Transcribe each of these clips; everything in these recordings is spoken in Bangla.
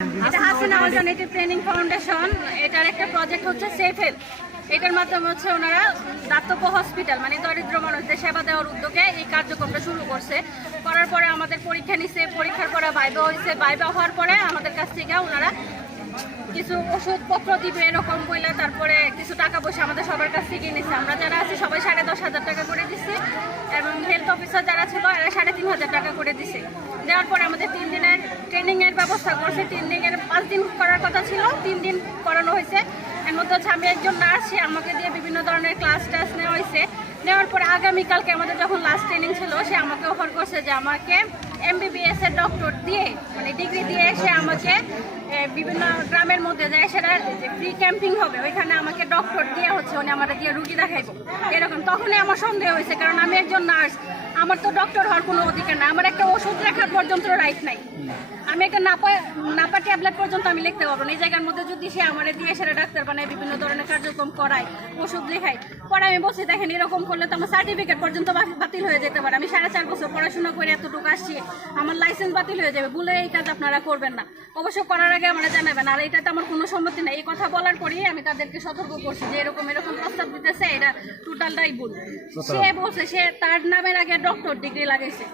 এটা হাসিনা অল্টারনেটিভ ট্রেনিং ফাউন্ডেশন এটার একটা প্রজেক্ট হচ্ছে সেফ হেলথ এটার মাধ্যমে হচ্ছে ওনারা দাতব্য হসপিটাল মানে দরিদ্র মানুষদের সেবা দেওয়ার উদ্যোগে এই কার্যক্রমটা শুরু করছে। করার পরে আমাদের পরীক্ষা নিছে, পরীক্ষার পরে বাইবা হয়েছে। বাইবা হওয়ার পরে আমাদের কাছ থেকে ওনারা কিছু ওষুধপত্র দিবে, এরকম বইলে তারপরে কিছু টাকা পয়সা আমাদের সবার কাছ থেকে নিচ্ছে আমরা যারা আছি সবাই সাড়ে দশ হাজার টাকা করে দিচ্ছি এবং হেলথ অফিসার যারা ছিল, এরা সাড়ে তিন হাজার টাকা করে দিছে। দেওয়ার পরে আমাদের তিন দিনের ট্রেনিং এর ব্যবস্থা করছে। তিন দিনের পাঁচ দিন করার কথা ছিল, তিন দিন করানো হয়েছে। এর মধ্যে হচ্ছে আমি একজন নার্স আমাকে দিয়ে বিভিন্ন ধরনের ক্লাস টাস নেওয়া হয়েছে। নেওয়ার পরে আগামীকালকে আমাদের যখন লাস্ট ট্রেনিং ছিল, সে আমাকে অফার করছে যে আমাকে এমবিবিএস এর ডক্টর দিয়ে মানে ডিগ্রি দিয়ে সে আমাকে বিভিন্ন গ্রামের মধ্যে যায় সেটা ফ্রি ক্যাম্পিং হবে, ওইখানে আমাকে ডক্টর দিয়ে হচ্ছে, উনি আমাদের দিয়ে রুগী দেখাইবো। এরকম, তখনই আমার সন্দেহ হয়েছে, কারণ আমি একজন নার্স আমার তো ডক্টর হওয়ার কোনো অধিকার নাই, আমার একটা ওষুধ লেখার পর্যন্ত রাইট নাই। আমি একটা নাপা নাপা ট্যাবলেট পর্যন্ত আমি লিখতে পারব না, এই জায়গার মধ্যে যদি সে আমার দিয়ে সেটা ডাক্তার বানায়, বিভিন্ন ধরনের কার্যক্রম করায়, ওষুধ লেখায়, পরে আমি বসে দেখেন, এরকম করলে তো আমার সার্টিফিকেট পর্যন্ত বাতিল হয়ে যেতে পারে। আমি সাড়ে চার বছর পড়াশোনা করে এতটুকু আসছি, আমার লাইসেন্স বাতিল হয়ে যাবে, বলে এই কাজ আপনারা করবেন না। অবশ্য করার আগে আমরা জানাবেন। আর এটাতে আমার কোনো সম্মতি নেই। এই কথা বলার পরেই আমি তাদেরকে সতর্ক করছি যে এরকম এরকম প্রস্তাব দিতেছে এটা টোটালটাই ভুল। সে বলছে সে তার নামের আগে ডক্টর ডিগ্রি লাগাইছে।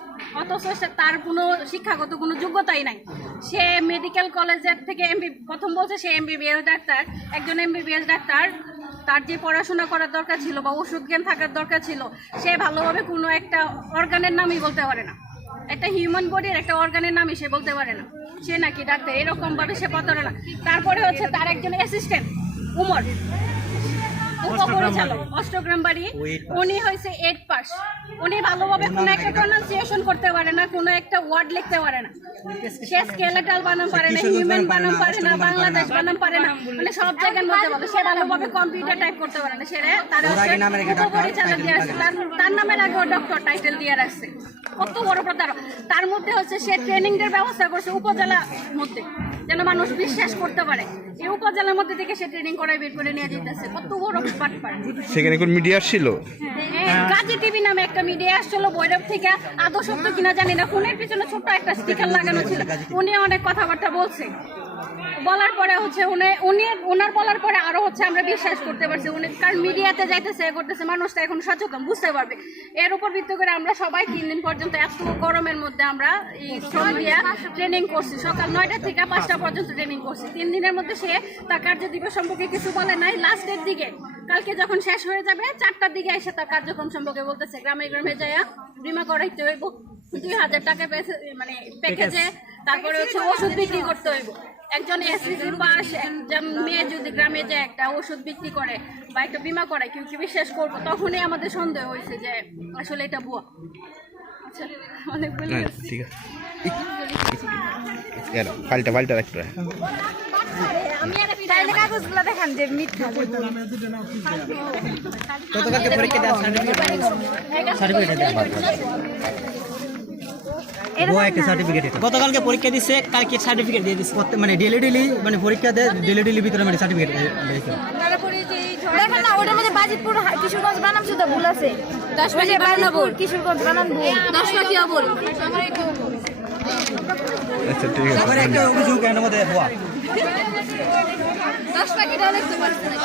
অথচ সে তার কোনো শিক্ষাগত কোনো যোগ্যতাই নাই। সে মেডিকেল কলেজের থেকে এমবি প্রথম বলছে সে এমবিবিএস ডাক্তার। একজন এমবিবিএস ডাক্তার তার যে পড়াশোনা করার দরকার ছিল বা ওষুধ জ্ঞান থাকার দরকার ছিল সে ভালোভাবে কোনো একটা অর্গানের নামই বলতে পারে না। একটা হিউম্যান বডির একটা অর্গানের নামই সে বলতে পারে না। সে নাকি ডাক্তার, এরকম ভাবে সে প্রতারণা। তারপরে হচ্ছে তার একজন অ্যাসিস্ট্যান্ট উমর। উপপরিচালক অষ্টগ্রাম বাড়ি। উনি হয়েছে এইট পাস উনি ভালোভাবে কোনো একটা প্রনাউন্সিয়েশন করতে পারে না কোনো একটা ওয়ার্ড লিখতে পারে না। সে স্কেলেটাল বানাম পারে না হিউম্যান বানাম পারে না বাংলাদেশ বানাম পারে না। মানে সব জায়গার মধ্যে বলে সে ভালোভাবে কম্পিউটার টাইপ করতে পারে না সে তার উপপরিচালক দিয়ে রাখছে তার তার নামের আগে ডক্টর টাইটেল দিয়ে রাখছে কত বড় প্রতারক। তার মধ্যে হচ্ছে সে ট্রেনিং এর ব্যবস্থা করছে উপজেলার মধ্যে। যেন মানুষ বিশ্বাস করতে পারে। এই উপজেলার মধ্যে থেকে সে ট্রেনিং করায় বের করে নিয়ে যেতেছে। কত বড় পারে সেখানে কোন মিডিয়া ছিল কাজী গাজী টিভি নামে একটা মিডিয়া আসছিল বৈরব থেকে। আদৌ সত্য কিনা জানি না। ফোনের পিছনে ছোট্ট একটা স্টিকার লাগানো ছিল। উনি অনেক কথাবার্তা বলছে। বলার পরে হচ্ছে উনি উনি ওনার বলার পরে আরও হচ্ছে আমরা বিশ্বাস করতে পারছি। উনি কারণ মিডিয়াতে যাইতেছে করতেছে, মানুষটা এখন সচেতন, বুঝতে পারবে। এর উপর ভিত্তি করে আমরা সবাই তিন দিন পর্যন্ত এত গরমের মধ্যে আমরা এই শ্রম ট্রেনিং করছি। সকাল নয়টা থেকে পাঁচটা পর্যন্ত ট্রেনিং করছি। তিন দিনের মধ্যে সে তার কার্য দিবস সম্পর্কে কিছু বলে নাই। লাস্টের দিকে, কালকে যখন শেষ হয়ে যাবে, চারটার দিকে এসে তার কার্যক্রম সম্পর্কে বলতেছে, গ্রামে গ্রামে যায় বিমা করাইতে হইব। দুই হাজার টাকা মানে প্যাকেজে তারপরে হচ্ছে ওষুধ বিক্রি করতে হইব একজন এসএসসি পাস একজন মেয়ে যদি গ্রামে যায় একটা ওষুধ বিক্রি করে বা একটা বিমা করে কেউ কি বিশ্বাস করব তখনই আমাদের সন্দেহ হয়েছে যে আসলে এটা ভুয়া আচ্ছা ঠিক আছে গেল পাল্টা পাল্টা রাখতে আমি একটা সার্টিফিকেট গতকালকে পরীক্ষা দিচ্ছে কালকে সার্টিফিকেট দিয়ে দিচ্ছে মানে ডেলি ডেলি মানে পরীক্ষা দেয় ডেলি ডেলি ভিতরে মানে সার্টিফিকেট দেখেন না ওটার মধ্যে বাজিতপুর কিশোরগঞ্জ বানাম শুধু ভুল আছে। ওই যে বাজিতপুর কিশোরগঞ্জ বানান ভুল। দশ পাখি বল আচ্ছা ঠিক আছে। আবার একটা অভিযোগ এর মধ্যে হওয়া। দশ পাখিটা লিখতে পারছে না